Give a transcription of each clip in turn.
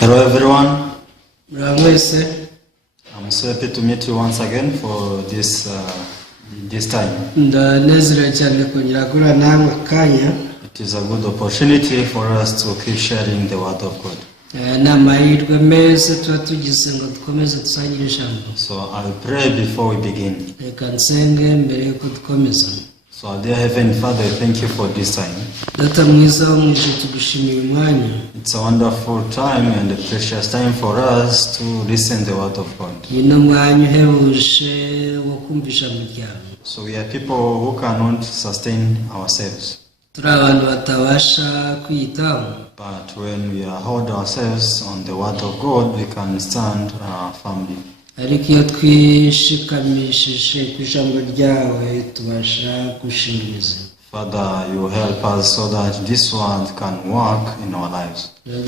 Hello everyone. I'm so happy to meet you once again for this time. It is a good opportunity for us to keep sharing the word of God. So I will pray before we begin. So dear Heavenly Father, thank you for this time. It's a wonderful time and a precious time for us to listen to the word of God. So we are people who cannot sustain ourselves. But when we hold ourselves on the word of God, we can stand firmly. Father, you help us so that this word can work in our lives. You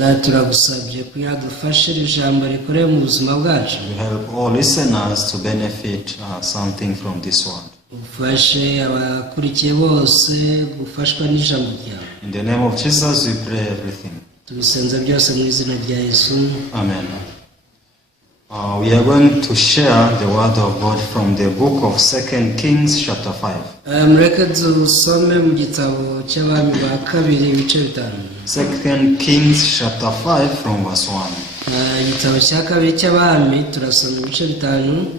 help all listeners to benefit something from this word. In the name of Jesus, we pray everything. Amen. We are going to share the word of God from the book of 2 Kings chapter 5. 2 Kings chapter 5 from verse 1.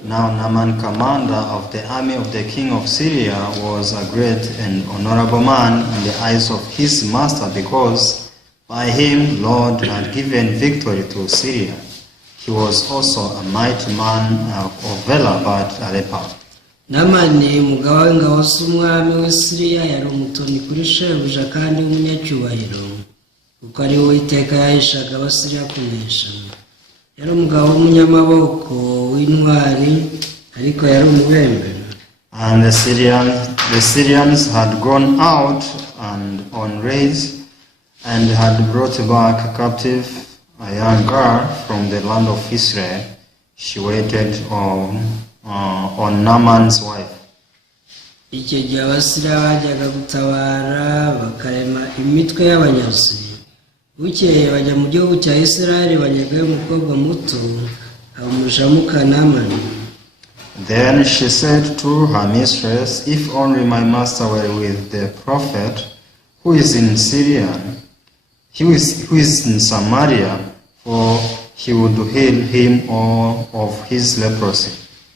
Now Naaman, commander of the army of the king of Syria, was a great and honorable man in the eyes of his master, because by him Lord had given victory to Syria. He was also a mighty man of valor, but a leper. Namani mugawanga wasumwami wa Syria yari umutoni kuri shebuja kandi w'umunyacyubahiro, kuko ari we iteka yahishaga abasiriya kunesha. Yari umugabo w'umunyamaboko w'intwari, ariko yari umubembe. And the Syrians had gone out and on raids and had brought back captive a young girl from the land of Israel. She waited on Naaman's wife. Icyo gihe abasiriya bajyaga gutabara bakarema imitwe y'abanyazi. Bukeye bajya mu gihugu cya Israeli, banyagayo umukobwa muto amujamuka Naamani. Then she said to her mistress, "If only my master were with the prophet who is in Syria, who is in Samaria, for he would heal him of his leprosy."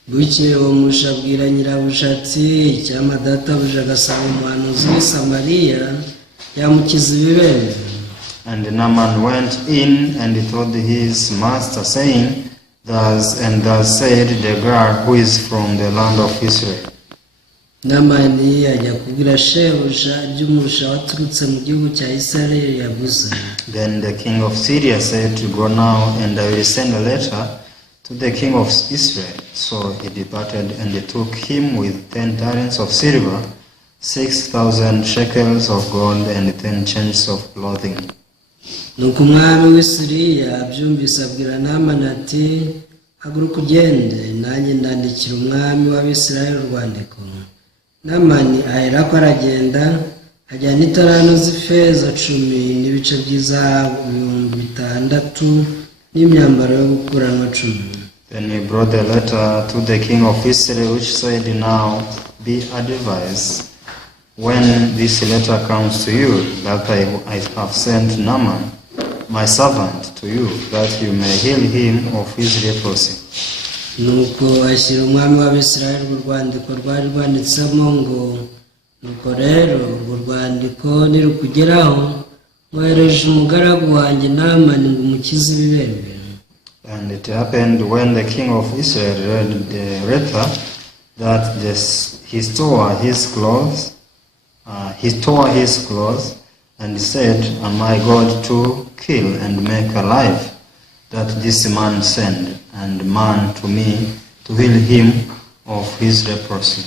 Bukeye uwo musha abwira nyirabuja ati, "Icyampa databuja agasaba umuhanuzi w'i Samariya yamukiza ibibembe." And Naaman went in and told his master, saying, "Thus and thus said the girl who is from the land of Israel." Naamani ajya kubwira shebuja iby'umusha waturutse mu gihugu cya Isirayeli yavuze. Then the king of Syria said, "Go now, and I will send a letter to the king of Israel." So he departed and took him with 10 talents of silver, 6,000 shekels of gold, and 10 changes of clothing. Nuko umwami w'i Syria abyumvise abwira Naamani ati, "Haguruka ugende, nanjye ndandikira umwami w'Abisirayeli urwandiko." Naamani aherako aragenda, ajyana italanto z'ifeza 10 n'ibice by'izahabu 600 n'imyambaro yo gukuranwa 10. Then he brought the letter to the king of Israel, which said, "Now be advised, when this letter comes to you, that I have sent Naaman, my servant, to you, that you may heal him of his leprosy." Nuko ashyira umwami w'Abisirayeli urwandiko rwari rwanditsemo ngo, "Nuko rero urwandiko nirukugeraho, mwohereje umugaragu wanjye Naamani ngo umukize ibibembe." And it happened, when the king of Israel read the letter, that he tore his clothes, and said, "Am I God to kill and make alive, that this man send and man to me to heal him of his leprosy?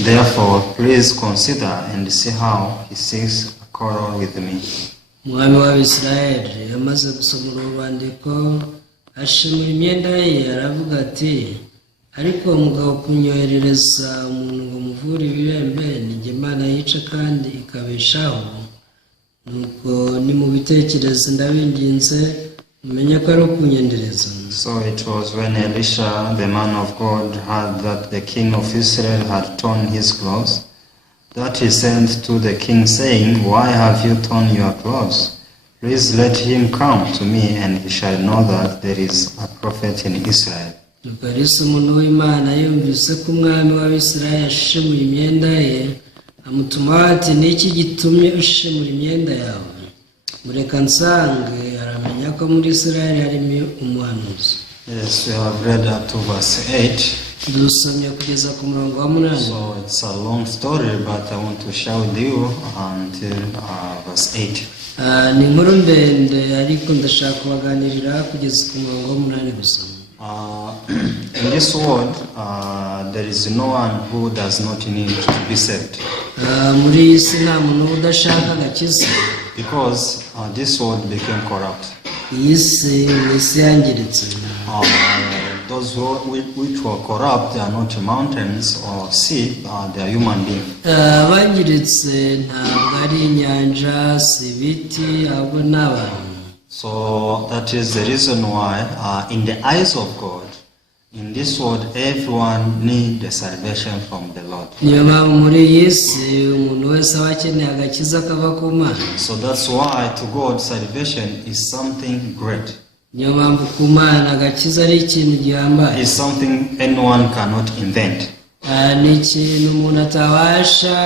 Therefore, please consider and see how he seeks a quarrel with me." Umwami w'Abisirayeli yamaze gusoma urwandiko, ashimura imyenda ye, aravuga ati, "Ariko umugabo kunyoherereza umuntu ngo muvure ibibembe, ni jye Imana yica kandi ikabeshaho, nuko nimubitekereze ndabinginze mumenye ko ari ukunyendereza. So it was when Elisha, the man of God, heard that the king of Israel had torn his clothes, that he sent to the king, saying, Why have you torn your clothes? Please let him come to me, and he shall know that there is a prophet in Israel. nuko Elisa umuntu w'Imana yumvise ko umwami w'Abisirayeli yashishimuye imyenda ye, amutuma ati, niki gitumye ushishimura imyenda yawe? Mureka nsange aramenya ko muri Isirayeli harimo umuhanuzi. Yes, we have read up to verse 8. Dusomye kugeza ku murongo wa 8. So it's a long story, but I want to share with you until verse 8. Ni inkuru ndende ariko ndashaka kubaganirira kugeza ku murongo wa 8 gusa. In this world, there is no one who does not need to be saved. Muri iyi si nta muntu udashaka agakiza. Because this world became corrupt. Iyi si ni isi yangiritse. Those which were corrupt, they are not mountains or sea, they are human beings. Abangiritse ntabwo ari inyanja, si ibiti, ahubwo ni abantu. So that is the reason why, in the eyes of God, in this world, everyone needs the salvation from the Lord. Niyo mpamvu muri iyi si umuntu wese aba akeneye agakiza kava ku Mana. So that's why to God salvation is something great. Niyo mpamvu ku Mana agakiza ari ikintu gihambaye. It's something anyone cannot invent. Ni ikintu umuntu atabasha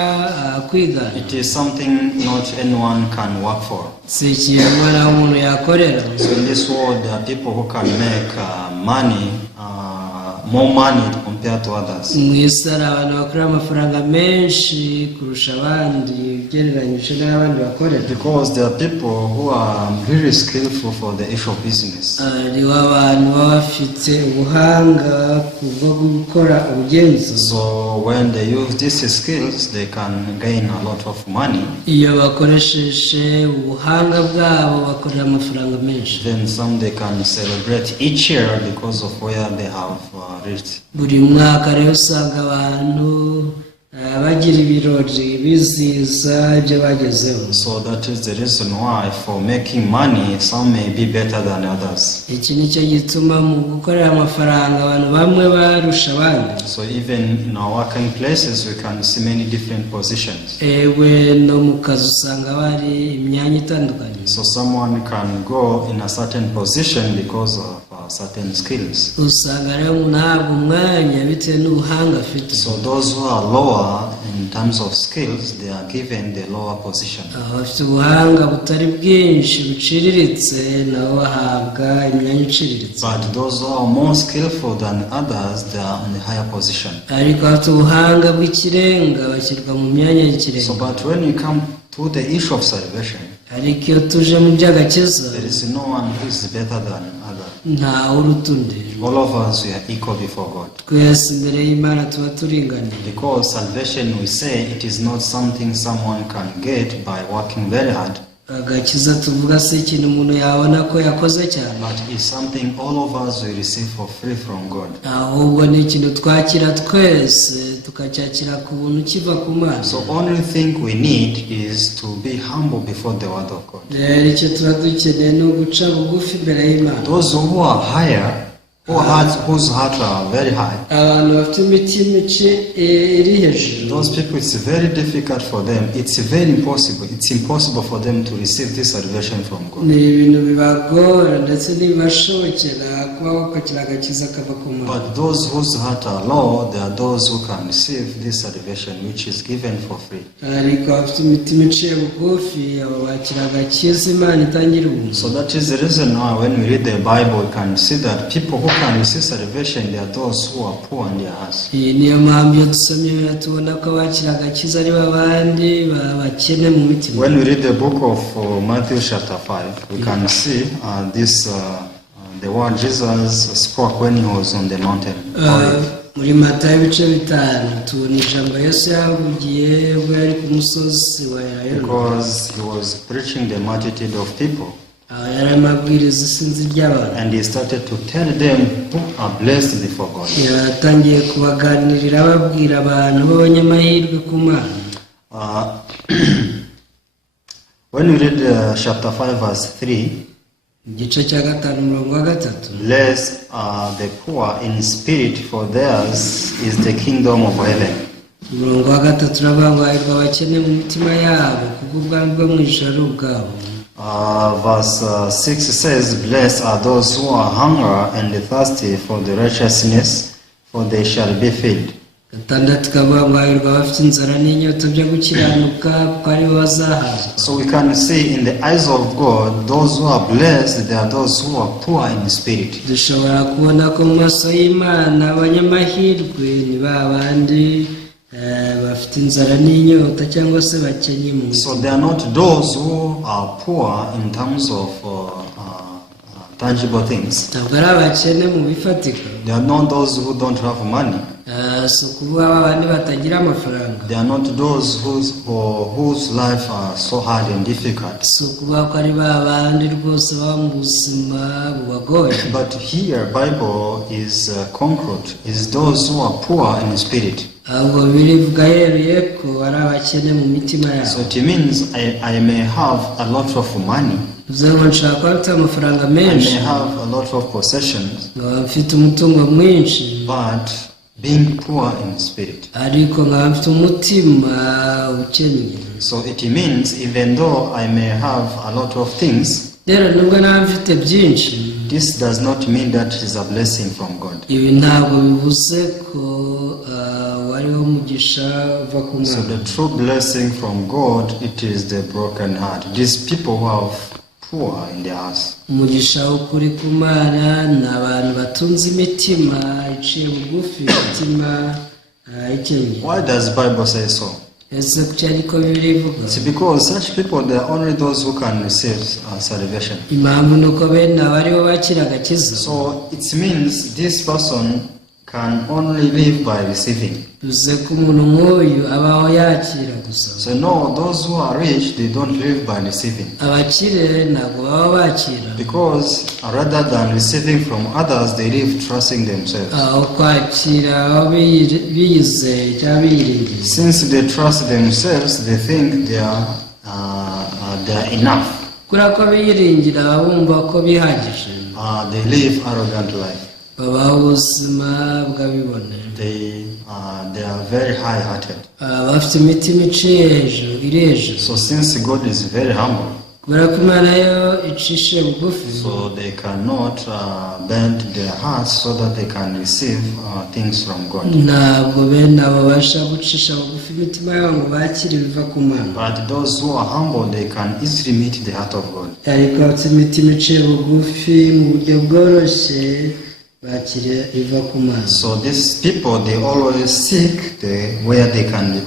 kwigana. It is something not anyone can work for. Si ikintu nawe umuntu yakorera. So in this world, there are people who can make money, more money compared to others. Mu isi hari abantu bakora amafaranga menshi kurusha abandi ugereranyije n'abandi bakorera. Because there are people who are really skillful for the issue of business. Hariho abantu baba bafite ubuhanga kubwo gukora ubugenzuzi. So when they use these skills, they can gain a lot of money. Iyo bakoresheje ubuhanga bwabo bakorera amafaranga menshi. Then some they can celebrate each year because of where they have reached. Buri mwaka rero usanga abantu bagira ibirori biziza ibyo bagezeho. So that is the reason why for making money some may be better than others. Iki nicyo gituma mu gukorera amafaranga abantu bamwe barusha abandi. So even in our working places we can see many different positions. Ewe no mu kazi usanga bari imyanya itandukanye. So someone can go in a certain position because of certain skills. Usanga rero umuntu ahabwa umwanya bitewe n'ubuhanga afite. So those who are lower in terms of skills, they are given the lower position. Abafite ubuhanga butari bwinshi buciriritse nabo bahabwa imyanya iciriritse. But those who are more skillful than others, they are in the higher position. Ariko abafite ubuhanga bw'ikirenga bashyirwa mu myanya y'ikirenga. So but when you come to the issue of salvation, ariko iyo tuje mu by'agakiza, there is no one who is better than other. ntawe uruta undi. All of us, we are equal before God. Twese imbere y'Imana tuba turinganiye. Because salvation, we say, it is not something someone can get by working very hard. Agakiza tuvuga si ikintu umuntu yabona ko yakoze cyane. But it's something all of us will receive for free from God. Ahubwo ni ikintu twakira twese tukacyakira ku buntu kiva ku Mana. So only thing we need is to be humble before the word of God. Rero icyo tuba dukeneye ni uguca bugufi imbere y'Imana. Those who are higher, whose hearts are very high, abantu bafite imitima iri hejuru, those people, it's very difficult for them. It's very impossible. It's impossible for them to receive this salvation from God. ni ibintu bibagora ndetse ntibibashobokera kuba bakwakira agakiza kava ku Mana. But those whose hearts are low, they are those who can receive this salvation which is given for free. Ariko abafite imitima iciye bugufi abo bakira agakiza Imana itangira ubuntu. So that is the reason why when we read the Bible, we can see that people who can receive salvation, they are those who are poor in their hearts. Iyi niyo mpamvu iyo dusomye tubona ko bakira agakiza ari babandi bakene mu mitima. When we read the book of Matthew chapter 5, we can see the word Jesus spoke when he was on the mountain. Muri Matayo ibice 5 tubona ijambo Yesu yavugiye ubwo yari ku musozi wa Elayono. Because he was preaching the multitude of people. Yari amabwiriza isinzi ry'abantu. And he started to tell them who are blessed before God. Yatangiye kubaganirira ababwira abantu b'abanyamahirwe ku Mana. When we read chapter 5 verse 3, igice cya 5:3, blessed are the poor in spirit, for theirs is the kingdom of heaven. 3 uravuga ngo hahirwa abakene mu mitima yabo kuko ubwami bwo mu ijuru ari ubwabo. Verse 6 says, blessed are those who are hunger and thirsty for the righteousness, for they shall be filled. 6 kavuga ngo hahirwa abafite inzara n'inyota byo gukiranuka kuko ari bo bazahazwa. So we can see in the eyes of God, those who are blessed, they are those who are poor in spirit. Dushobora kubona ko mu maso y'Imana abanyamahirwe ni ba bandi bafite inzara n'inyota cyangwa se bakenye mu So they are not those who are poor in terms of tangible things. ntabwo ari abakene mu bifatika. They are not those who don't have money. Si ukuvuga abandi batagira amafaranga. They are not those whose life are so hard and difficult. Si ukuvuga ko ari ba bandi rwose baba mu buzima bubagoye. But here Bible is concrete, is those who are poor in spirit. ahubwo birivuga yeruye ko ari abakene mu mitima yabo. So it means I may have a lot of money. Uzaba nshaka kuba mfite amafaranga I may menshi, have a lot of possessions, nkaba mfite umutungo mwinshi, but being poor in spirit. ariko nkaba mfite umutima ukennye. So it means even though I may have a lot of things, rero nubwo naba mfite byinshi, this does not mean that it is a blessing from God. ibi ntabwo bivuze ko wariho umugisha uva ku So Mana. the true blessing from God, it is the broken heart. These people who are poor in their hearts. Umugisha w'ukuri ku Mana ni abantu batunze imitima iciye bugufi, imitima ikennye. Why does Bible say so? Ese kuki ariko Bibiliya ivuga? It's because such people, they are only those who can receive salvation. Impamvu ni uko bene abo aribo bakira agakiza. So it means this person can only live by receiving. Bivuze ko umuntu nk'uyu abaho yakira gusa. So no, those who are rich, they don't live by receiving. Abakire ntabwo baba bakira, Because rather than receiving from others, they live trusting themselves. aho kwakira aho biyizeye cyangwa biyiringiye. Since they trust themselves, they think they are enough. Kubera ko biyiringira baba bumva ko bihagije, They live arrogant life. babaho ubuzima bw'abibone. They are very high-hearted. Bafite imitima iciye hejuru, iri hejuru. So since God is very humble, kubera ko Imana yo icishe bugufi, so they cannot bend their hearts so that they can receive things from God. ntabwo bene abo babasha gucisha bugufi imitima yabo ngo bakire ibiva ku Mana. But those who are humble, they can easily meet the heart of God. ariko abafite imitima iciye bugufi mu buryo bworoshye bakire ibiva ku Mana. So these people, they always seek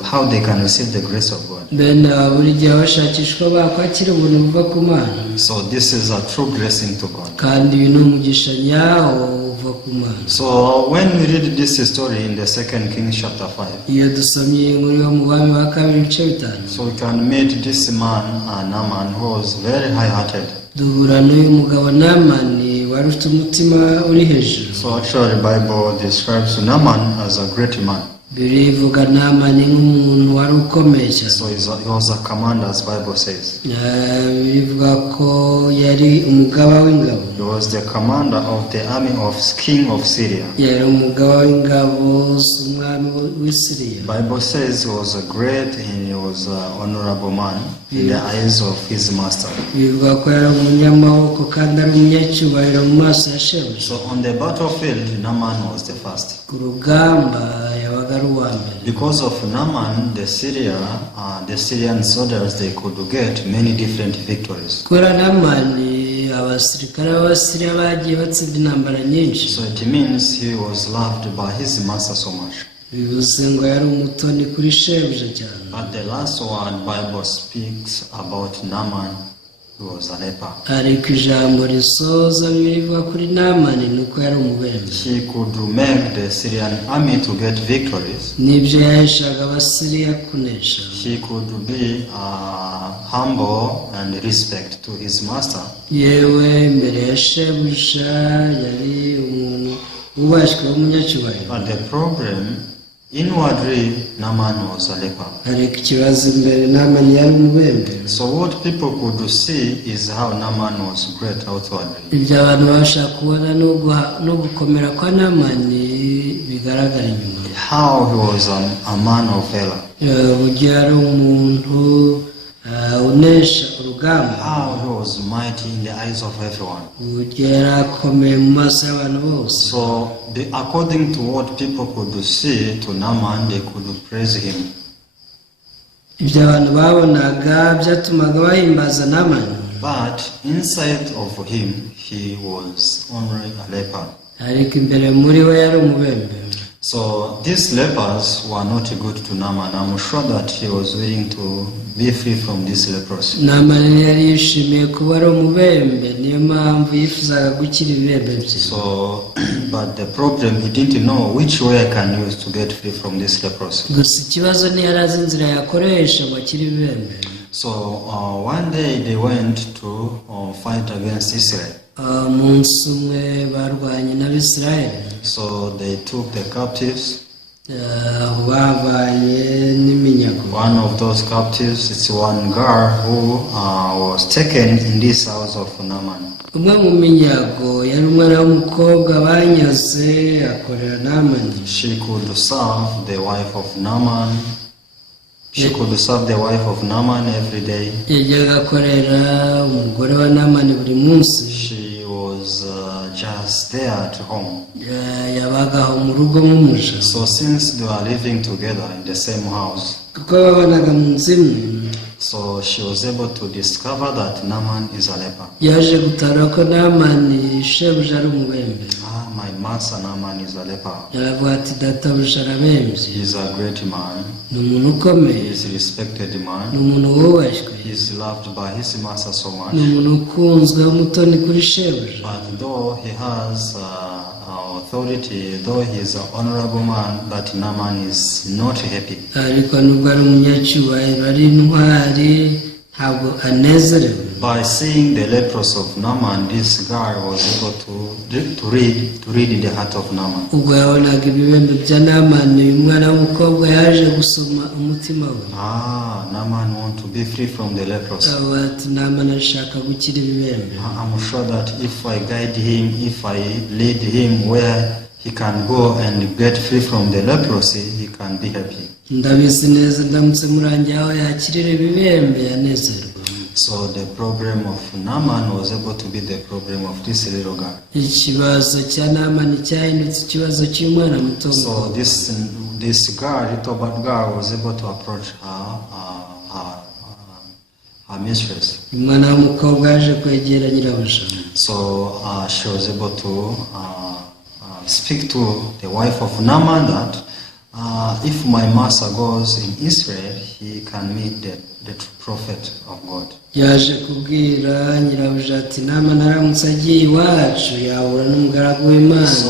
how they can receive the grace of God. bene abo buri gihe bashakishwa bakwakira ubuntu buva ku Mana, So this is a true blessing to God. kandi uyu ni umugisha nyawo uva ku Mana. So when we read this story in the 2 Kings chapter 5, iyo dusomye inkuru yo mu Bami ba kabiri ibice 5, so we can meet this man, Naaman, who was very high-hearted. duhura n'uyu mugabo Naamani wari ufite umutima uri hejuru. So actually the Bible describes Naaman as a great man. birivuga Naamani nk'umuntu wari ukomeye cyane. So he was a commander, as Bible says. birivuga ko yari umugaba w'ingabo. He was the commander of the army of king of Syria. yari umugaba w'ingabo z'umwami w'i Syria. Bible says he was a great and he was an honorable man in the eyes of his master. bivuga ko yari umunyamaboko kandi ari umunyacyubahiro mu maso ya shebuja. So on the battlefield, Naaman was the first. ku rugamba yabaga ari uwa mbere. Because of Naaman, the Syrian soldiers, they could get many different victories. kubera Naamani abasirikare b'Abasiriya bagiye batsinda intambara nyinshi. So it means he was loved by his master so much. bivuze ngo yari umutoni kuri shebuja cyane. But the last word Bible speaks about Naaman, he was a leper. ariko ijambo risoza birivuga kuri Naamani ni uko yari umubembe. He could make the Syrian army to get victories. nibyo yaheshaga Abasiriya kunesha. He could be humble and respect to his master. yewe imbere ya shebuja yari umuntu wubashywe w'umunyacyubahiro. But the problem Inwardly, Naaman was a leper. ariko ikibazo imbere Naaman yari umubembe. So what people could see is how Naaman was great outwardly. Ibyo abantu babasha kubona no gukomera kwa Naaman bigaragara inyuma. How he was a man of valor. Uburyo yari umuntu unesha urugamba. How he was mighty in the eyes of everyone. Uburyo yari akomeye mu maso y'abantu bose. So according to what people could see to Naaman, they could praise him. Ibyo abantu babonaga byatumaga bahimbaza Naaman. But inside of him, he was only a leper. Ariko imbere muri we yari umubembe. So these lepers were not good to Naaman. I'm sure that he was willing to be free from this leprosy. Naaman yari yishimiye kuba ari umubembe, niyo mpamvu yifuzaga gukira ibibembe bye. So, but the problem, he didn't know which way I can use to get free from this leprosy. Gusa ikibazo ntiyari azi inzira yakoresha ngo akire ibibembe. So one day they went to fight against Israel. Umunsi umwe barwanye n'Abisirayeli. So they took the captives. Bavanye n'iminyago. One of those captives, it's one girl who was taken in this house of Naaman. Umwe mu minyago yari umwana w'umukobwa banyaze akorera Naaman. She could serve the wife of Naaman. She could serve the wife of Naaman every day. Yajyaga akorera umugore wa Naaman buri munsi. She was just there at home. Yabagaho mu rugo nk'umuja. So since they were living together in the same house, kuko babanaga mu nzu imwe, so she was able to discover that Naaman is a leper. yaje gutara ko Naaman shebuja ari umubembe. My master Naaman is a leper. Yaravuga ati databuja arabembye. He is a great man. Ni umuntu ukomeye. He is a respected Ni man. umuntu wubashywe. He is loved by his master so much. Ni umuntu ukunzwe w'umutoni kuri shebuja. But though he has authority, though he is an honorable man, but Naaman is not happy. Ariko nubwo ari umunyacyubahiro ari intwari ntabwo anezerewe. By seeing the leprosy of Naaman, this guy was able to read in the heart of Naaman. Ubwo yabonaga ibibembe bya Naaman, uyu mwana w'umukobwa yaje gusoma umutima we. Naaman want to be free from the leprosy. Ati Naaman ashaka gukira ibibembe. I'm sure that if I guide him, if I lead him where he can go and get free from the leprosy, he can be happy. Ndabizi neza ndamutse murangiye aho yakirira ibibembe yanezerwa. So the problem of Naaman was able to be the problem of this little girl. Ikibazo cya Naaman cyahindutse ikibazo cy'umwana muto. So this girl, little bad girl, was able to approach her mistress. Umwana w'umukobwa yaje kwegera nyirabuja. So she was able to speak to the wife of Naaman that if my master goes in Israel, he can meet the prophet of God. Yaje kubwira nyirabuja ati Naaman aramutse agiye iwacu yahura n'umugaragu w'Imana. So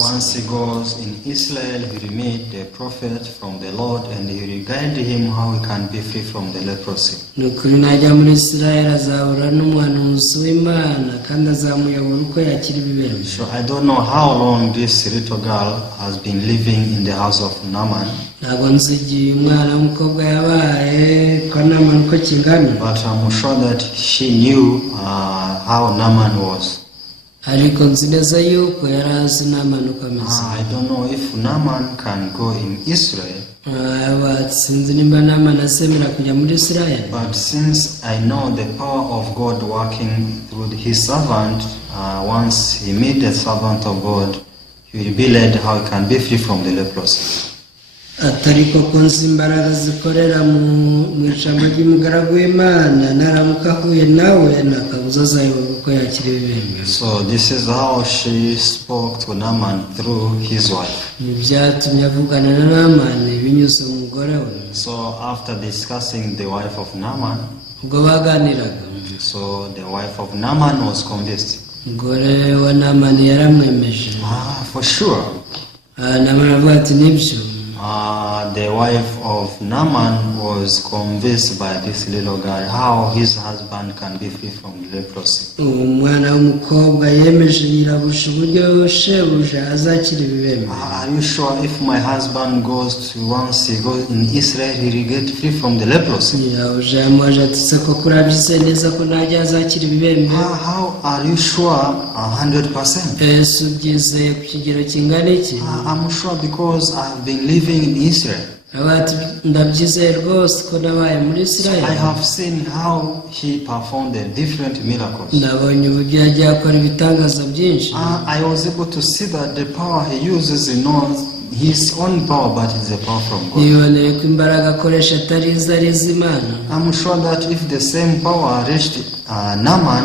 once he goes in Israel, he will meet the prophet from the Lord and he will guide him how he can be free from the leprosy. Nukuri najya muri Israel azahura n'umuhanuzi w'Imana kandi azamuyobora uko yakira ibibembe. So I don't know how long this little girl has been living in the house of Naaman. Ntabwo nzi igihe umwana w'umukobwa yabaye kwa Naaman uko kingana. But I'm sure that she knew how Naaman was. Ariko nzi neza yuko yari azi Naaman uko ameze. I don't know if Naaman can go in Israel. Sinzi nimba Naaman asemera kujya muri Israel. But since I know the power of God working through his servant, once he meets the servant of God, he will be led how he can be free from the leprosy. Atariko ko nzi imbaraga zikorera mu ijambo ry'umugaragu w'Imana, naramuka ahuye nawe nakabuza azayoboka uko yakira ibibembe. So this is how she spoke to Naaman through his wife. Nibyatumye avugana na Naaman binyuze mu mugore we. So after discussing the wife of Naaman, ubwo baganiraga, so the wife of Naaman was convinced. Umugore wa Naaman yaramwemeje. For sure. Naaman avuga ati nibyo. The wife of Naaman was convinced by this little guy how his husband can be free from leprosy. umwana w'umukobwa yemeje nyirabuja uburyo shebuja azakira ibibembe. Are you sure if my husband goes to once he goes in Israel, he will get free from the leprosy? nyirabuja yamuhaje ati se koko urabizi neza ko najya azakira ibibembe? How are you sure 100%? ese ubyizeye ku kigero kingana iki? I'm sure because I've been living in Israel. ati ndabyizeye rwose ko nabaye muri I Isirayeli. have seen how he performed the different miracles. nabonye uburyo yagiye akora ibitangaza byinshi. I was able to see that the power he uses is not his own power, but it's a power from God. niboneye ko imbaraga akoresha atari izo ari iz'Imana. I'm sure that if the same power reached Naaman,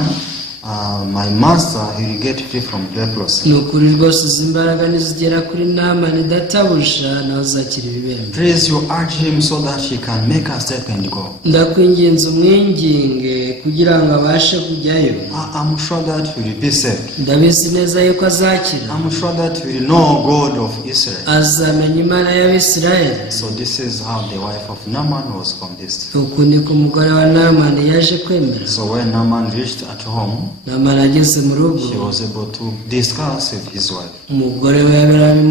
my master, he will get free from leprosy. ni ukuri rwose izi mbaraga nizigera kuri Naamani databusha nawe azakira ibibembe. Please, you urge him so that he can make a step and go. ndakwinginze umwinginge kugira ngo abashe kujyayo. I'm sure that he will be saved. ndabizi neza yuko azakira. I'm sure that he will know God of Israel. azamenya Imana y'Abisirayeli. So this is how the wife of Naaman was convinced. uku niko umugore wa Naamani yaje kwemera. So when Naaman reached at home, Naamani ageze mu rugo, he was able to discuss with his wife. umugore we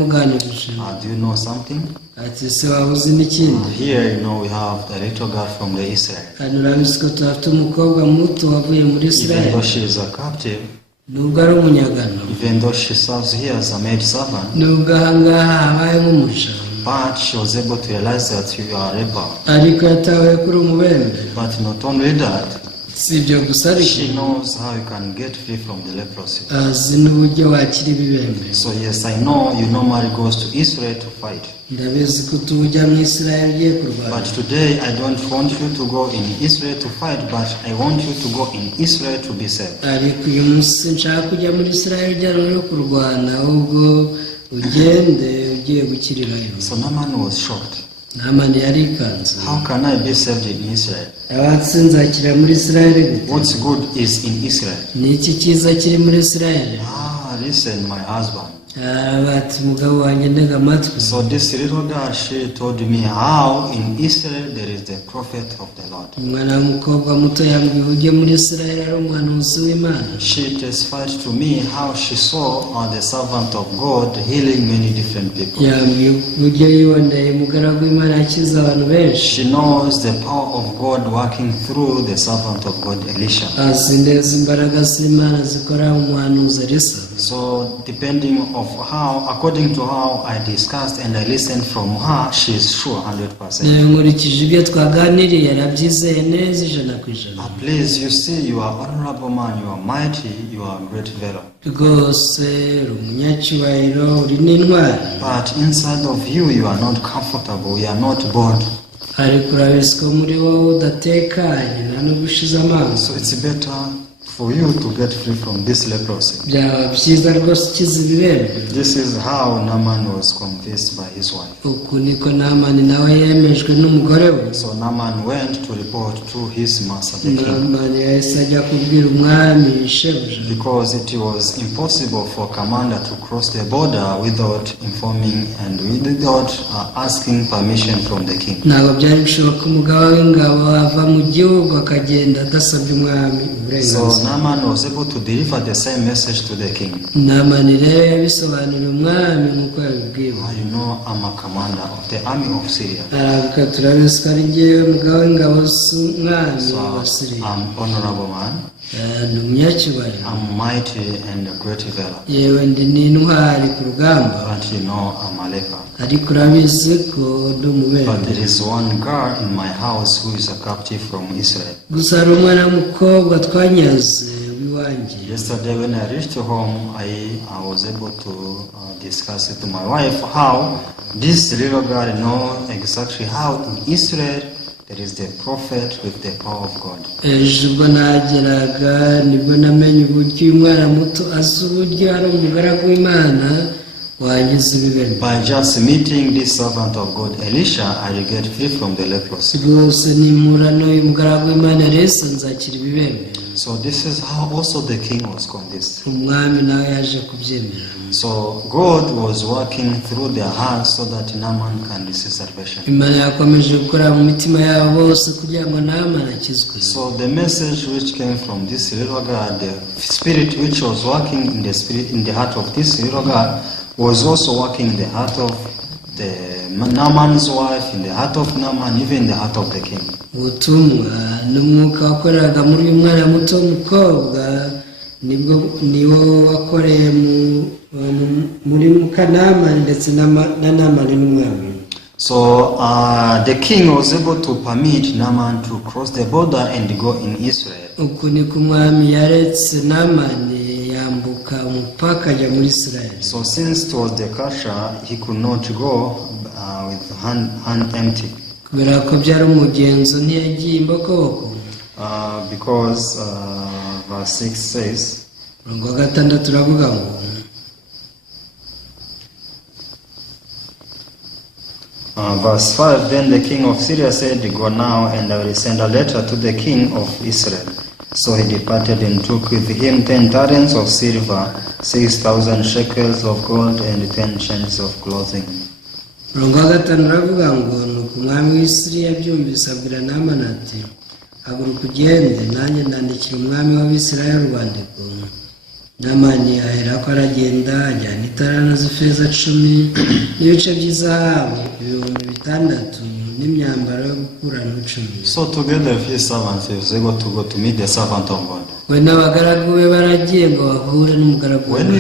yarabimuganirije. Do you know something? ati se waba uzi n'ikindi? Here, we have a little girl from the Israel. hano urabizi ko tuhafite umukobwa muto wavuye muri Even though Isirayeli. she is a captive, nubwo ari umunyagano, even though she serves here as a maid servant, nubwo ahangaha habaye nk'umuja, but she was able to realize that you are a rebel. ariko yatawe kuri umubembe. But not only that, si ibyo gusa ariko she knows how you can get free from the leprosy. azi n'uburyo wakira ibibembe. So yes, I know you normally goes to Israel to fight. ndabizi ko tujya mu Isirayeli ugiye kurwana. But today I don't want you to go in Israel to fight, but I want you to go in Israel to be saved. ariko uyu munsi nshaka kujya muri Isirayeli ujyana no kurwana, ahubwo ugende ugiye gukirirayo. So Naaman was shocked. Naamani yarikanze. How can I be saved in Israel? abatse nzakira muri Isirayeli gute? What's good is in Israel. ni iki cyiza kiri muri Isirayeli? Listen, my husband. bati umugabo wanjye ntega amatwi. So this little girl, she told me how in Israel there is the prophet of the Lord. umwana w'umukobwa muto yambwiye uburyo muri Isirayeli ari umuhanuzi w'Imana. She testified to me how she saw the servant of God healing many different people. yambwiye uburyo yiboneye umugaragu w'Imana yakiza abantu benshi. She knows the power of God working through the servant of God, Elisha. azi neza imbaraga z'Imana zikora mu muhanuzi Elisa. So depending of how, according to how I discussed and I listened from her, she is sure 100%. nkurikije ibyo twaganiriye yarabyizeye neza 100%. Please, you see, you are honorable man, you are mighty, you are great valor. rwose uri umunyacyubahiro, uri n'intwari. But inside of you, you are not comfortable, you are not bold. ariko urabizi ko muri wowe udatekanye nta n'ubwo ushize amaso. So it's better for you to get free from this leprosy. byaba byiza rwose ukiza ibibembe. This is how Naaman was convinced by his wife. uku niko Naamani nawe yemejwe n'umugore we. So Naaman went to report to his master, the king, Naamani yahise ajya kubwira umwami shebuja, because it was impossible for a commander to cross the border without informing and without asking permission from the king. ntabwo byari bishoboka umugaba w'ingabo ava mu gihugu akagenda adasabye umwami So uburenganzira. Naaman was able to deliver the same message to the king. Naamani rero yabisobanuriye umwami nk'uko yabibwiwe. You know, I'm a commander of the army of Syria. aravuga turabizi ko ari njyewe umugaba w'ingabo z'umwami So wa Syria. I'm honorable man. ni umunyacyubahiro, I'm mighty and a great valor. yewe ndi n'intwari ku rugamba, But you know, I'm a leper. ariko urabizi ko ndi umubembe. But there is one girl in my house who is a captive from Israel. gusa hari umwana w'umukobwa twanyaze w'iwanjye. Yesterday when I reached home, I was able to discuss with my wife how this little girl knows exactly how in Israel there is the prophet with the power of God. ejo ubwo nageraga nibwo namenye uburyo uyu mwana muto azi uburyo ari umugaragu w'Imana wangiza ibibembe. By just meeting this servant of God, Elisha, I will get free from the leprosy. rwose nimura n'uyu mugaragu w'Imana Elisa nzakira ibibembe. So this is how also the king was convinced. umwami nawe yaje kubyemera. So God was working through their hearts so that Naaman can receive salvation. Imana yakomeje gukora mu mitima yabo bose kugira ngo Naaman akizwe. So the message which came from this little girl, the spirit which was working in the heart of this little girl, was also working in the heart of the Naaman's wife, in the heart of Naaman, even in the heart of the king. Ubutumwa n'umwuka wakoreraga muri uyu mwana muto w'umukobwa niwo wakoreye muri Naaman ndetse na Naaman n'umwami. So the king was able to permit Naaman to cross the border and go in Israel. Uku niko umwami yaretse Naaman yambuka umupaka ajya muri Israel. So since it was the culture, he could not go with hand empty. Kubera ko byari umugenzo ntiyagiye imbokoboko. Because verse 6 says, Murongo wa 6 turavuga ngo verse 5, then the king of Syria said, go now, and I will send a letter to the king of Israel. So he departed and took with him 10 talents of silver, 6,000 shekels of gold, and 10 changes of clothing. Murongo wa 5 uravuga ngo nuko umwami w'Isiriya abyumvise abwira Naaman ati haguruka ugende nanjye ndandikira umwami w'Abisirayeli urwandiko. Naaman aherako aragenda ajyana itarana z'ifeza 10 n'ibice by'izahabu 6,000 n'imyambaro yo gukurana 10. So together with his servants, he was able to go to meet the servant of God. We n'abagaragu be baragiye ngo bahure n'umugaragu. When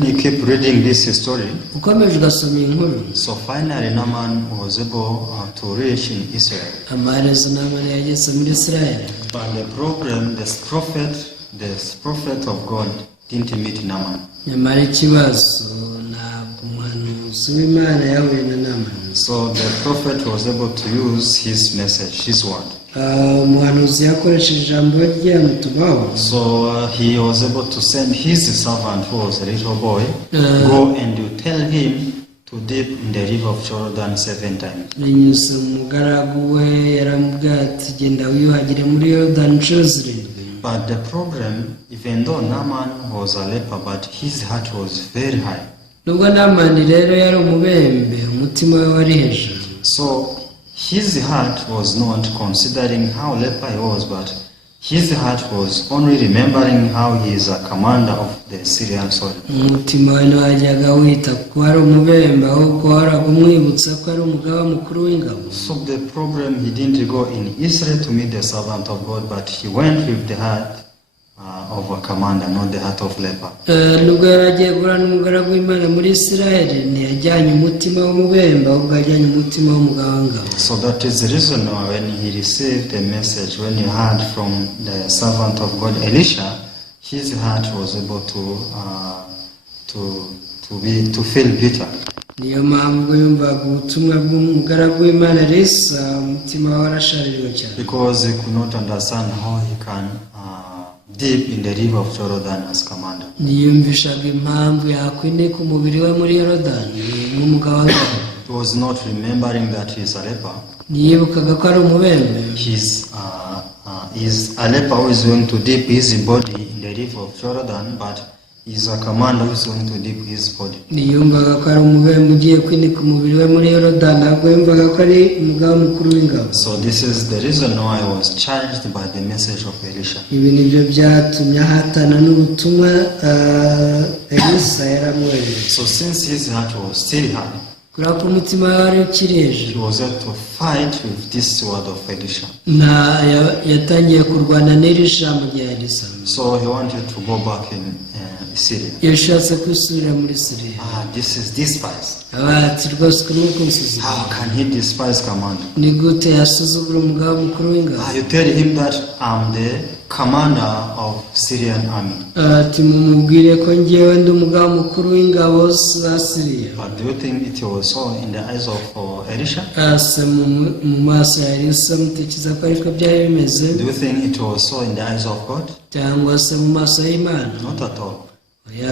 we keep reading this story, ukomeje ugasoma inkuru, so finally Naaman was able to reach in Israel. amaherezo Naaman yageze muri Israel. But the problem, this prophet of God didn't meet Naaman. Nyamara ikibazo ntabwo umuhanuzi w'Imana yahuye na Naaman. So the prophet was able to use his message, his word. Umuhanuzi yakoresheje ijambo rye amutumaho. So he was able to send his servant, who was a little boy, go and you tell him to dip in the river of Jordan 7 times. Binyuze umugaragu we yaramubwiye ati genda wiyuhagire muri Yorodani inshuro 7. But the problem, even though Naaman was a leper, but his heart was very high. Nubwo Naaman rero yari umubembe, umutima we wari hejuru. So his heart was not considering how leper he was, but his heart was only remembering how he is a commander of the Syrian soldiers. Umutima we wajyaga wita ko ari umubembe, ahubwo waraga umwibutsa ko ari umugaba mukuru w'ingabo. So the problem, he didn't go in Israel to meet the servant of God, but he went with the heart of a commander, not the heart of leper. Nubwo yaragiye guhura n'umugaragu w'Imana muri Israel, ntiyajyanye umutima w'umubembe, ahubwo yajyanye umutima w'umugaba w'ingabo. So that is the reason why when he received a message, when he heard from the servant of God Elisha, his heart was able to feel bitter. Niyo mpamvu yumvaga ubutumwa bw'umugaragu w'Imana Elisha, umutima we warashaririwe cyane. Because he could not understand how he can dip in the river of Jordan as commander. Niyumvishaga impamvu yakwinika umubiri we muri Yorodani nk'umugaba w'ingabo. He was not remembering that he is a leper. Niyibukaga ko ari umubembe. He's a leper who is going to dip his body in the river of Jordan, but he's a commander who is going to dip his body. Niyumvaga ko ari umubembe ugiye kwinika umubiri we muri Yorodani, ahubwo yumvaga ko ari umugaba mukuru w'ingabo. So this is the reason why I was charged by the message of Elisha. Ibi nibyo byatumye ahatana n'ubutumwa Elisha yaramwohereje. So since his heart was still high, kubera ko umutima we wari ukiri he hejuru, was able to fight with this word of Elisha. yatangiye kurwana n'iri jambo rya Elisha. So he wanted to go back in Syria. Yashatse kwisubira muri Syria. This is despised. Ati rwose ko nuko nsuzuma. How can he despise commander? Ni gute yasuzugura umugaba mukuru w'ingabo? You tell him that I'm the commander of Syrian army. Ati mumubwire ko ngiyewe ndi umugaba mukuru w'ingabo za Syria. But do you think it was so in the eyes of Elisha? Asa mu maso ya Elisha mutekereza ko ariko byari bimeze? Do you think it was so in the eyes of God? Cyangwa se mu maso y'Imana? Not at all. He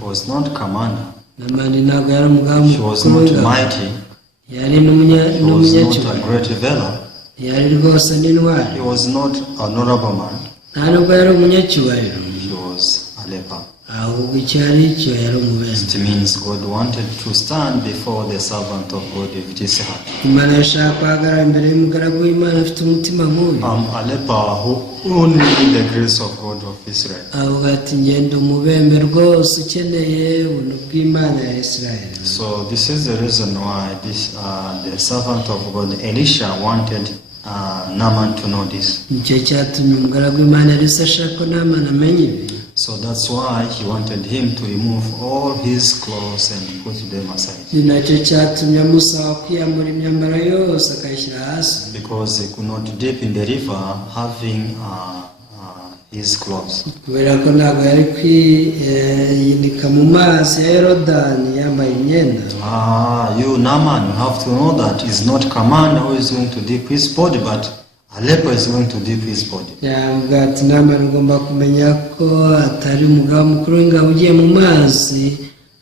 was not commander. ntabwo yari umugaba He was mukuru not w'ingabo. mighty. Yari He was not n'umunyacyubahiro. a great valor. Yari rwose n'intwari. He was not an honorable man. nta nubwo yari umunyacyubahiro, he was a leper. ahubwo icyo ari cyo yari umubembe. It means God wanted to stand before the servant of God with this heart. Imana yashaka guhagarara imbere y'umugaragu w'Imana afite umutima mubi. A leper who only need the grace of God of Israel. avuga ati ngenda umubembe rwose ukeneye ubuntu bw'Imana ya Isirayeli. So this is the reason why the servant of God Elisha wanted Naaman to know this. Nicyo cyatumye umugaragu w'Imana Elisha ashaka ko Naaman amenya ibi. So that's why he wanted him to remove all his clothes and put them aside. Ni nacyo cyatumye amusaba kwiyambura imyambaro yose akayishyira hasi. Because he could not dip in the river having his clothes. Kubera ko ntabwo yari kwiyinika mu mazi ya Yorodani yambaye imyenda. You Naaman, you have to know that it's not commander who is going to dip his body, but a leper is going to dip his body. Yavuga ati Naaman ugomba kumenya ko atari umugabo mukuru w'ingabo ugiye mu mazi,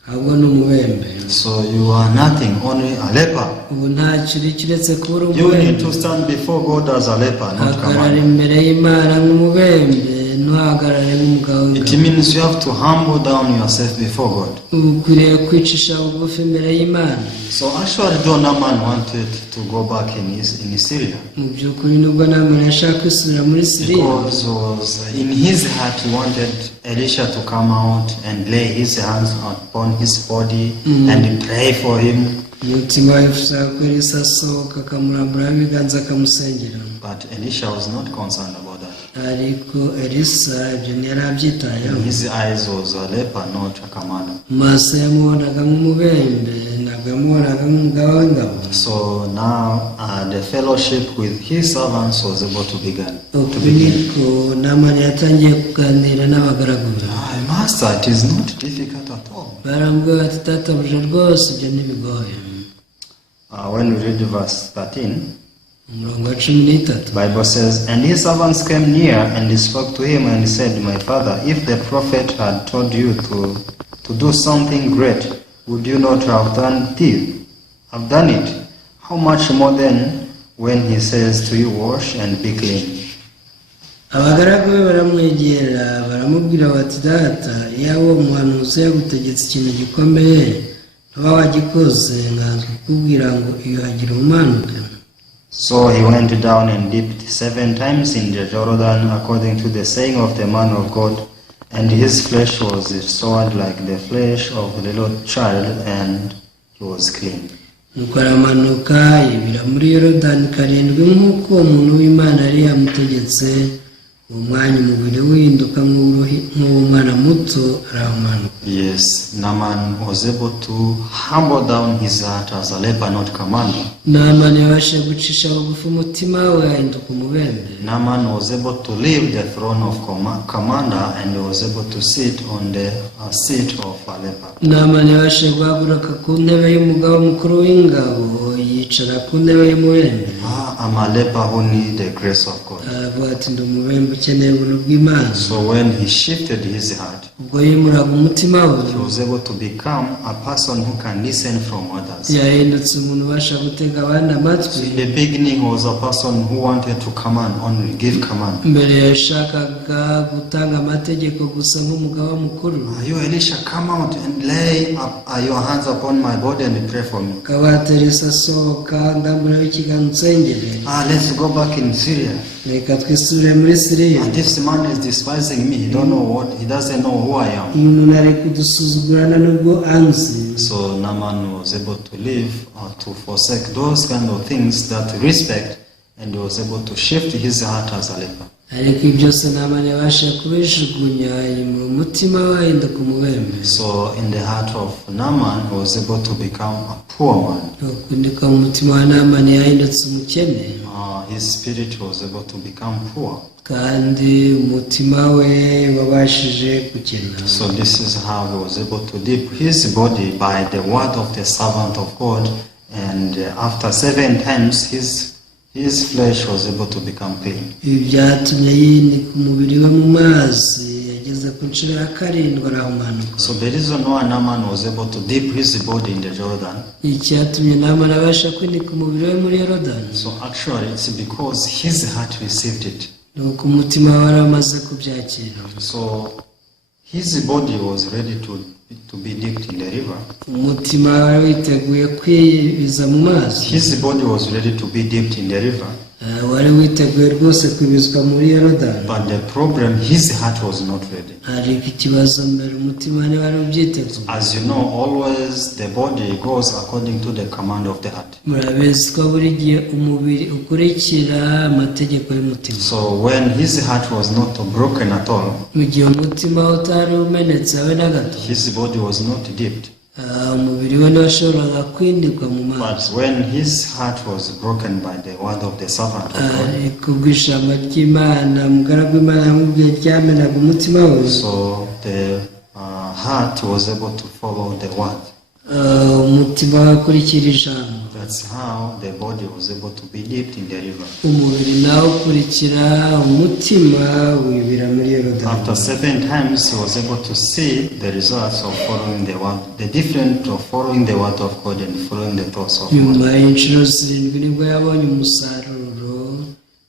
ahubwo ni umubembe. So you are nothing, only a leper. Ubu ntacyo uri kiretse kuba uri You umubembe. need to stand before God as a leper, not hagarara commander. imbere y'Imana nk'umubembe, ntuhagarare nk'umugabo It w'ingabo. means you have to humble down yourself before God. Ukwiriye kwicisha bugufi imbere y'Imana. So actually, though Naaman wanted to go back in Syria, Mu by'ukuri nubwo Naaman yashaka kwisubira muri Syria, because was in his heart he wanted Elisha to come out and lay his hands upon his body and pray for him. umutima we wifuza ko Elisa asohoka akamuramburaho ibiganza akamusengera. But Elisha was not concerned about that. Ariko Elisa ibyo ntiyari abyitayeho. His eyes was a leper, not a commander. Mu maso yamubonaga nk'umubembe, ntabwo yamubonaga nk'umugabo w'ingabo. So now the fellowship with his servants was able to begin. Ukuri niko Naaman yatangiye kuganira n'abagaragu be. Master, it is not difficult at all. Barambwira bati databuja rwose ibyo ntibigoye. When we read verse 13, umurongo wa 13, Bible says, and his servants came near and he spoke to him and he said, my father, if the prophet had told you to do something great, would you not have done it? How much more then when he says to you, wash and be clean? abagaragu be baramwegera baramubwira bati data, iyo uwo muhanuzi yagutegetse ikintu gikomeye ntuba wagikoze, nkanzwe kukubwira ngo iyuhagire umanuke. So he went down and dipped 7 times in the Jordan according to the saying of the man of God, and his flesh was restored like the flesh of a little child, and he was clean. Nuko aramanuka yibira muri Yorodani 7 nk'uko umuntu w'Imana yari yamutegetse. Uwo mwanya umubiri uhinduka nk'uw'umwana muto aramanuka. Yes, Naaman was able to humble down his heart as a leper, not commander. Naaman yabashije gucisha bugufi umutima we ahinduka umubembe. Naaman was able to leave the throne of commander and was able to sit on the seat of a leper. Naaman yabashije guhaguruka ku ntebe y'umugabo mukuru w'ingabo yicara ku ntebe y'umubembe. I'm a leper who need the grace of God. Aravuga ati ndi umubembe ukeneye ubuntu bw'Imana. So when he shifted his heart, ubwo yimuraga umutima we, he was able to become a person who can listen from others. yahindutse umuntu ubasha gutega abandi amatwi. In the beginning, he was a person who wanted to command, only give command. Mbere yashakaga gutanga amategeko gusa nk'umugaba mukuru. You Elisha, come out and lay up your hands upon my body and pray for me. Kabateresa sohoka ndamburaho ikiganza unsengere. Let's go back in Syria. Reka twisubire muri Syria. And this man is despising me. He doesn't know who I am. Umuntu ari kudusuzugurana nubwo anzi. So Naaman was able to live or to forsake those kind of things that respect, and he was able to shift his heart as a leper. Ariko ibyo byose Naaman yabasha kubijugunya mu mutima we ahinduka umubembe. So in the heart of Naaman, he was able to become a poor man. Ukundika mu mutima wa Naaman yahindutse umukene. His spirit was able to become poor. Kandi umutima we wabashije gukena. So this is how he was able to dip his body by the word of the servant of God, and after 7 times his flesh was able to become clean. Ibi byatumye yinika umubiri we mu mazi, yageze ku nshuro ya 7 arahumanuka. So the reason why Naaman was able to dip his body in the Jordan, icyatumye Naaman abasha kwinika umubiri we muri Yorodani. so actually it's because his heart received it. nuko umutima waramaze kubyakira. So his body was ready to be dipped in the river. Umutima wari witeguye kwibiza mu mazi. His body was ready to be dipped in the river. Wari witeguye rwose kwibizwa muri Yorodani. But the problem, his heart was not ready. Ariko ikibazo mbere umutima ntiwari ubyiteguye. As you know, always the body goes according to the command of the heart. Murabizi ko buri gihe umubiri ukurikira amategeko y'umutima. So when his heart was not broken at all, mu gihe umutima utari umenetse habe na gato, his body was not dipped. umubiri we ntiwashoboraga kwindikwa mu mazi. But when his heart was broken by the word of the servant of God, kubw'ijambo ry'Imana umugaragu w'Imana yamubwiye ryamenaga umutima we, so the heart was able to follow the word. umutima wakurikira ijambo. That's how the body was able to be dipped in the river. Umubiri nawe ukurikira umutima wibira muri Yorodani. After 7 times, he was able to see the results of following the word, the difference of following the word of God and following the thoughts of God. Nyuma y'inshuro 7 nibwo yabonye umusaruro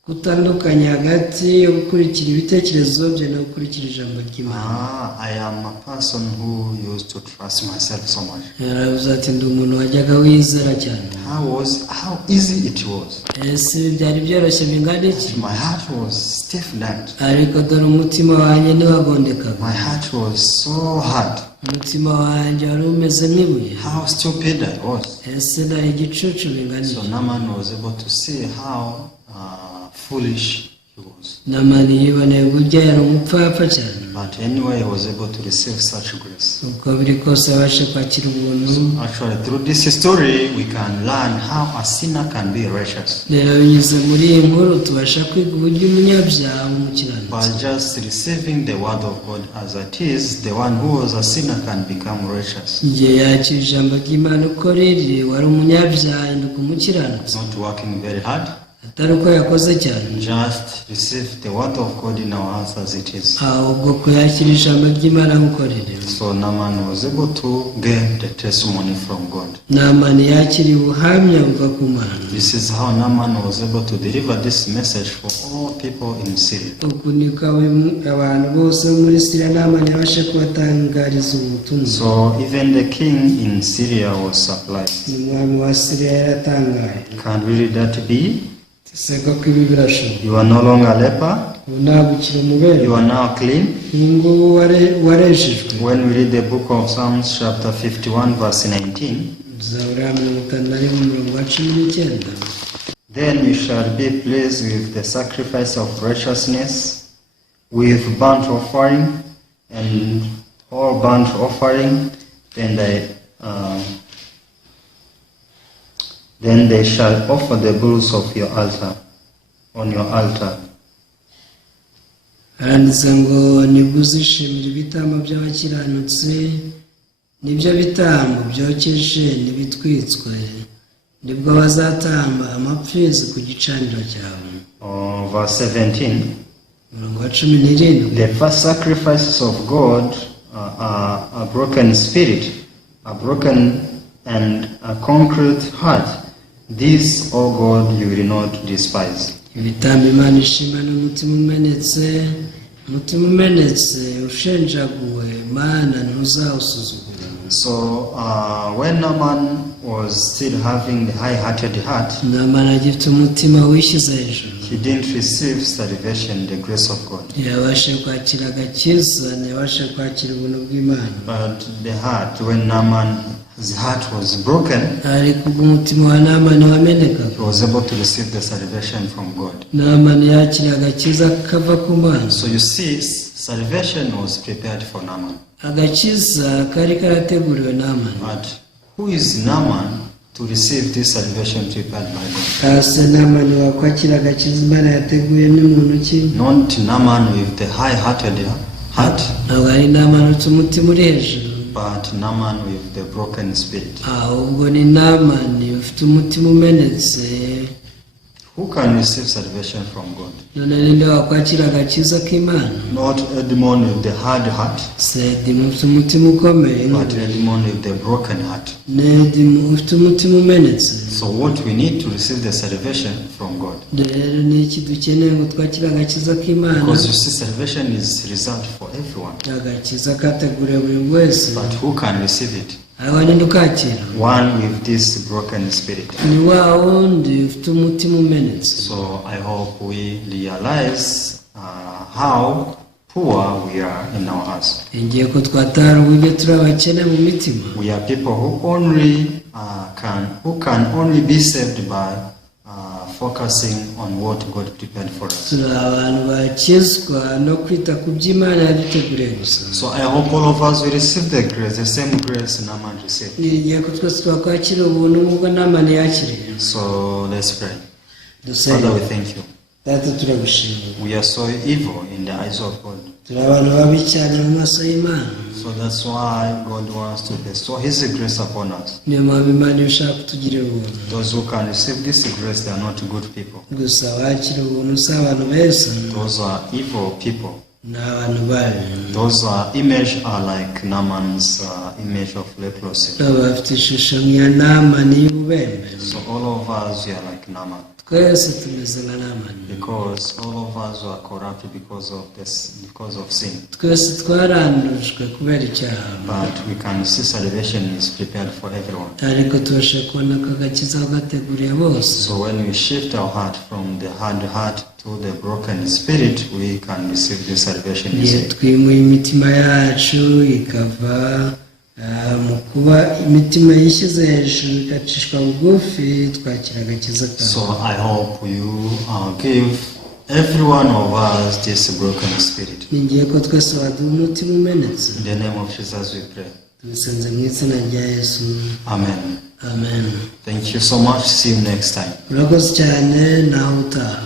kutandukanya hagati yo gukurikira ibitekerezo bye no gukurikira ijambo ry'Imana. I am a person who used to trust myself so much. Yaravuze ati ndi umuntu wajyaga wizera cyane. How easy it was. Ese byari byoroshye bingana iki? My heart was stiff-necked. Ariko dore umutima wanjye ntiwagondekaga. My heart was so hard. Umutima wanjye wari umeze nk'ibuye. How stupid I was. Ese nari igicucu bingana iki? So Naaman was able to see how foolish he was. Naaman yiboneye uburyo yari umupfapfa cyane. But anyway, he was able to receive such grace. Uko biri kose abasha kwakira ubuntu. So actually, through this story, we can learn how a sinner can be righteous. Rero binyuze muri iyi nkuru tubasha kwiga uburyo umunyabyaha umukiranutsi. By just receiving the word of God as it is, the one who was a sinner can become righteous. Igihe yakira ijambo ry'Imana uko riri, wari umunyabyaha ahinduka umukiranutsi. Not working very hard. Atari uko yakoze cyane. Just receive the word of God in our hearts as it is. Ahubwo kuyakira ijambo ry'Imana nk'uko riri. So Naaman was able to get the testimony from God. Naaman yakiriye ubuhamya buva ku Mana. This is how Naaman was able to deliver this message for all people in Syria. Uku niko abantu bose muri Syria Naaman yabashe kubatangariza ubutumwa. So even the king in Syria was surprised. Umwami wa Syria yaratangaye. Can really that be? Seko ko ibi birashoboka. You are no longer a leper. Unabukira umubere. You are now clean. Ngo warejejwe. When we read the book of Psalms chapter 51 verse 19, Zaburi 59:19. then you shall be pleased with the sacrifice of righteousness, with burnt offering and whole burnt offering, then they shall offer the bulls of your altar, on your altar. Handitse ngo nibwo uzishimira ibitambo by'abakiranutsi n'ibyo bitambo byokeje n'ibitwitswe, nibwo bazatamba amapfizi ku gicaniro cyawe. Verse 17. The first sacrifices of God are a broken spirit, a broken and a contrite heart. This, O God, you will not despise. Ibitambo Imana ishima n'umutima umenetse, umutima umenetse ushenjaguwe Mana ntuzawusuzugura. So when Naaman was still having the high-hearted heart, Naaman agifite umutima wishyize hejuru. He didn't receive salvation, the grace of God. Yabashe kwakira agakiza, ntiyabashe kwakira ubuntu bw'Imana. But the heart, when his heart was broken, ariko umutima wa Naaman wameneka. He was able to receive the salvation from God. Naaman yakira agakiza kava ku Mana. So you see, salvation was prepared for Naaman. Agakiza kari karateguriwe Naaman. But who is Naaman to receive this salvation prepared by God? Ase Naaman wakwakira agakiza Imana yateguye n'umuntu ki? Not Naaman with the high-hearted heart. Ntabwo ari Naaman ufite umutima uri hejuru. But Naaman with the broken spirit. Ahubwo ni Naaman ufite umutima umenetse. who can receive salvation from God? none ninde wakwakira agakiza k'Imana? Not Edmond with the hard heart, si Edmond ufite umutima ukomeye, but Edmond with the broken heart. ni Edmond ufite umutima umenetse. So what we need to receive the salvation from God. rero ni iki dukeneye ngo twakire agakiza k'Imana? Because you see, salvation is reserved for everyone. agakiza kateguriwe buri wese, But who can receive it? aho ninde ukakira? One with this broken spirit. ni wa wundi ufite umutima umenetse. So I hope we realize how poor we are in our hearts. ngiye ko twatara uburyo turi abakene mu mitima. We are people who can only be saved by focusing on what God prepared for us. turi abantu bakizwa no kwita ku by'Imana yaduteguriye gusa. So I hope all of us will receive the grace, the same grace Naaman received. ngiye ko twese twakwakira ubuntu nk'ubwo Naaman yakiriye. So let's pray. dusenge. Father, we thank you. data turagushimira. We are so evil in the eyes of God. turi abantu babi cyane mu maso y'Imana. So that's why God wants to bestow His grace upon us. niyo mpamvu Imana ishaka kutugirira ubuntu. Those who can receive this grace, they are not good people. gusa wakira ubuntu si abantu beza, Those are evil people. ni abantu babi. Those image are like Naaman's image of leprosy. nabo bafite ishusho nk'iya Naaman y'ububembe. So all of us, we are like Naaman. twese tumeze nka Naaman, Because all of us were corrupt because of sin. twese twarandujwe kubera icyaha. But we can see salvation is prepared for everyone. ariko tubashe kubona ko agakiza gateguriye bose. So when we shift our heart from the hard heart to the broken spirit, we can receive this salvation igihe easily. twimuye imitima yacu ikava mu kuba imitima yishyize hejuru igacishwa bugufi, twakira agakiza So kawe. I hope you give every one of us this broken spirit. ningiye ko twese waduha umutima umenetse. In the name of Jesus we pray. tubisenze mu izina rya Yesu, Amen. amen. Thank you so much. See you next time. urakoze cyane, naho utaha.